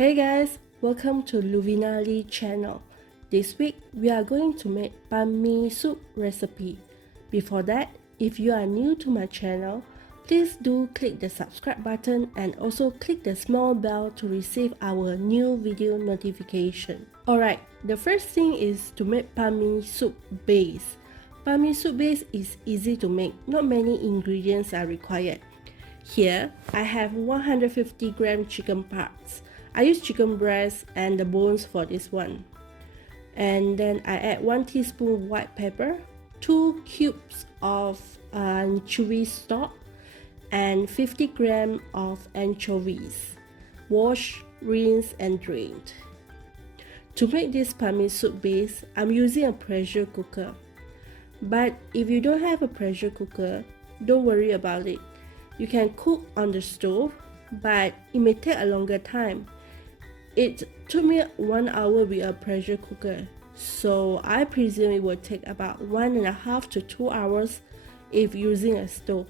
Hey guys, welcome to Luvina Lee channel. This week we are going to make Pan Mee Soup recipe. Before that, if you are new to my channel, please do click the subscribe button and also click the small bell to receive our new video notification. Alright, the first thing is to make Pan Mee Soup Base. Pan Mee Soup Base is easy to make, not many ingredients are required. Here, I have 150 gram chicken parts. I use chicken breast and the bones for this one. And then I add 1 teaspoon white pepper, 2 cubes of anchovy stock, and 50 gram of anchovies. Wash, rinse and drained. To make this Pan Mee soup base, I'm using a pressure cooker. But if you don't have a pressure cooker, don't worry about it. You can cook on the stove, but it may take a longer time. It took me 1 hour with a pressure cooker, so I presume it will take about 1.5 to 2 hours if using a stove.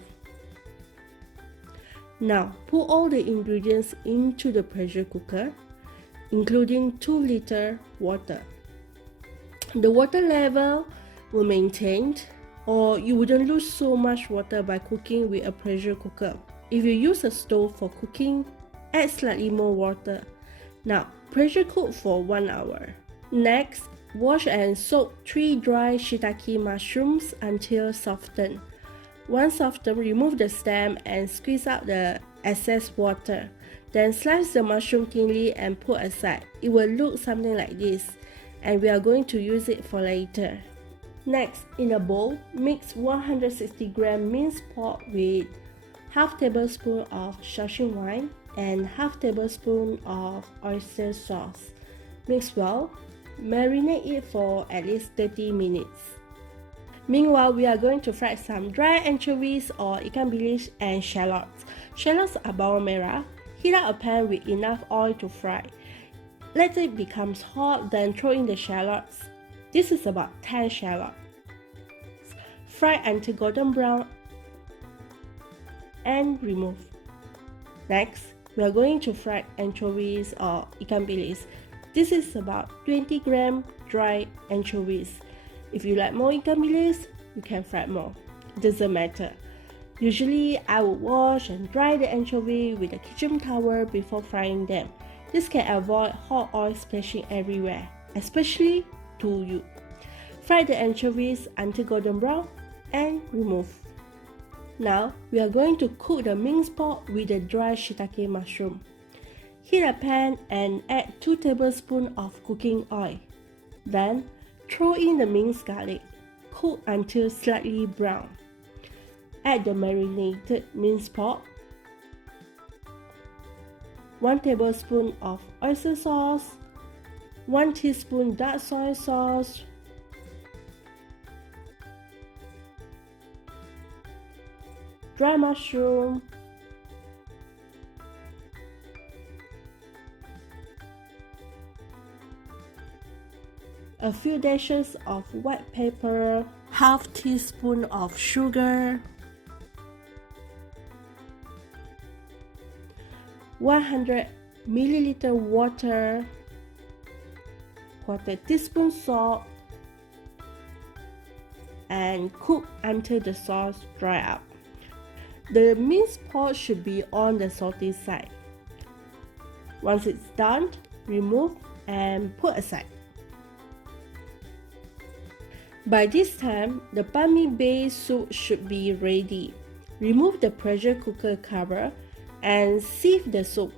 Now, put all the ingredients into the pressure cooker, including 2 liter water. The water level will maintain, or you wouldn't lose so much water by cooking with a pressure cooker. If you use a stove for cooking, add slightly more water. Now, pressure cook for 1 hour. Next, wash and soak 3 dry shiitake mushrooms until softened. Once softened, remove the stem and squeeze out the excess water. Then slice the mushroom thinly and put aside. It will look something like this, and we are going to use it for later. Next, in a bowl, mix 160 gram minced pork with half tablespoon of Szechuan wine and half tablespoon of oyster sauce. Mix well. Marinate it for at least 30 minutes. Meanwhile, we are going to fry some dry anchovies or ikan bilis and shallots. Shallots are bawang merah. Heat up a pan with enough oil to fry. Let it become hot, then throw in the shallots. This is about 10 shallots. Fry until golden brown and remove. Next, we are going to fry anchovies or ikan bilis. This is about 20 gram dry anchovies. If you like more ikan bilis, you can fry more. It doesn't matter. Usually, I would wash and dry the anchovy with a kitchen towel before frying them. This can avoid hot oil splashing everywhere, especially to you. Fry the anchovies until golden brown and remove. Now, we are going to cook the minced pork with the dry shiitake mushroom. Heat a pan and add 2 tablespoons of cooking oil. Then, throw in the minced garlic. Cook until slightly brown. Add the marinated minced pork, 1 tablespoon of oyster sauce, 1 teaspoon dark soy sauce, dry mushroom, a few dashes of white pepper, half teaspoon of sugar, 100 milliliter water, 1/4 teaspoon salt, and cook until the sauce dry up. The minced pork should be on the salty side. Once it's done, remove and put aside. By this time, the Pan Mee base soup should be ready. Remove the pressure cooker cover and sieve the soup.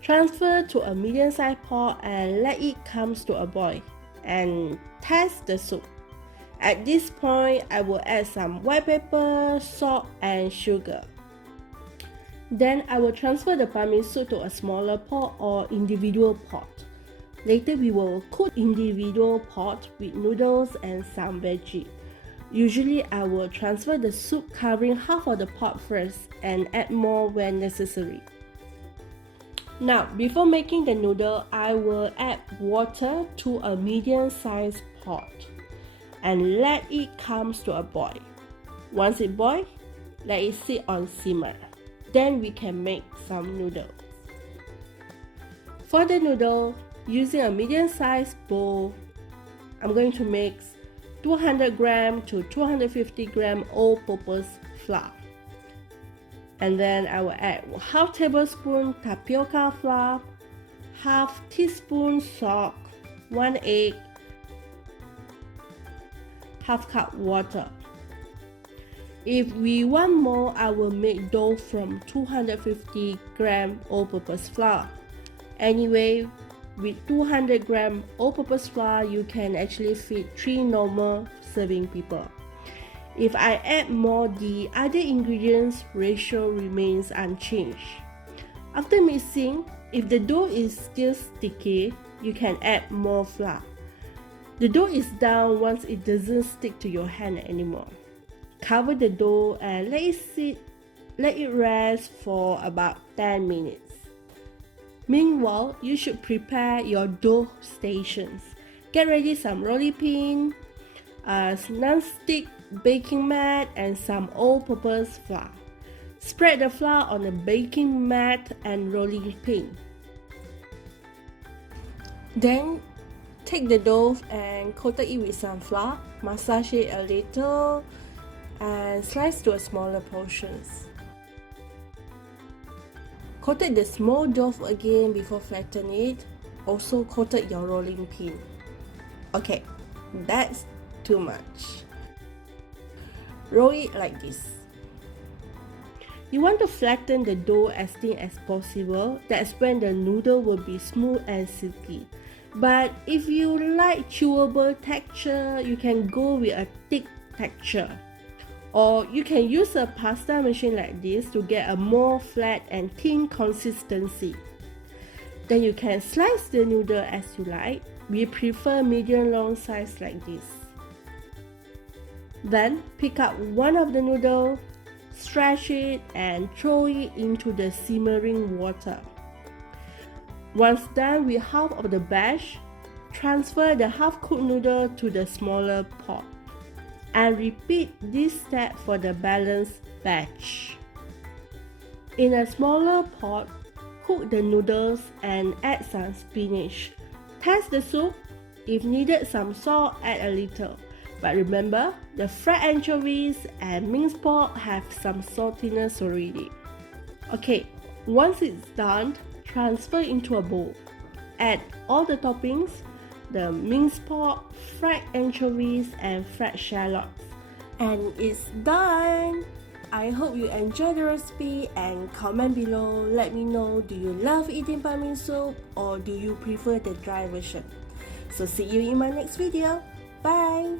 Transfer to a medium-sized pot and let it come to a boil and test the soup. At this point, I will add some white pepper, salt and sugar. Then I will transfer the Pan Mee soup to a smaller pot or individual pot. Later, we will cook individual pot with noodles and some veggie. Usually, I will transfer the soup covering half of the pot first and add more when necessary. Now, before making the noodle, I will add water to a medium-sized pot and let it come to a boil. Once it boils, let it sit on simmer. Then we can make some noodles. For the noodle, using a medium-sized bowl, I'm going to mix 200 gram to 250 gram all-purpose flour. And then I will add half tablespoon tapioca flour, half teaspoon salt, 1 egg, half cup water. If we want more, I will make dough from 250 gram all-purpose flour. Anyway, with 200 gram all-purpose flour, you can actually feed 3 normal serving people. If I add more, the other ingredients ratio remains unchanged. After mixing, if the dough is still sticky, you can add more flour. The dough is done once it doesn't stick to your hand anymore. Cover the dough and let it rest for about 10 minutes. Meanwhile, you should prepare your dough stations. Get ready some rolling pin, a non-stick baking mat, and some all-purpose flour. Spread the flour on the baking mat and rolling pin. Then take the dough and coat it with some flour, massage it a little, and slice to smaller portions. Coated the small dough again before flatten it. Also coated your rolling pin. Okay, that's too much. Roll it like this. You want to flatten the dough as thin as possible. That's when the noodle will be smooth and silky. But if you like chewable texture, you can go with a thick texture. Or you can use a pasta machine like this to get a more flat and thin consistency. Then you can slice the noodle as you like. We prefer medium long size like this. Then pick up one of the noodles, stretch it and throw it into the simmering water. Once done with half of the batch, transfer the half-cooked noodle to the smaller pot. And repeat this step for the balanced batch. In a smaller pot, cook the noodles and add some spinach. Test the soup. If needed some salt, add a little. But remember, the fried anchovies and minced pork have some saltiness already. Okay, once it's done, transfer into a bowl. Add all the toppings, the minced pork, fried anchovies, and fried shallots. And it's done! I hope you enjoyed the recipe and comment below. Let me know, do you love eating pan mee soup or do you prefer the dry version? So see you in my next video. Bye!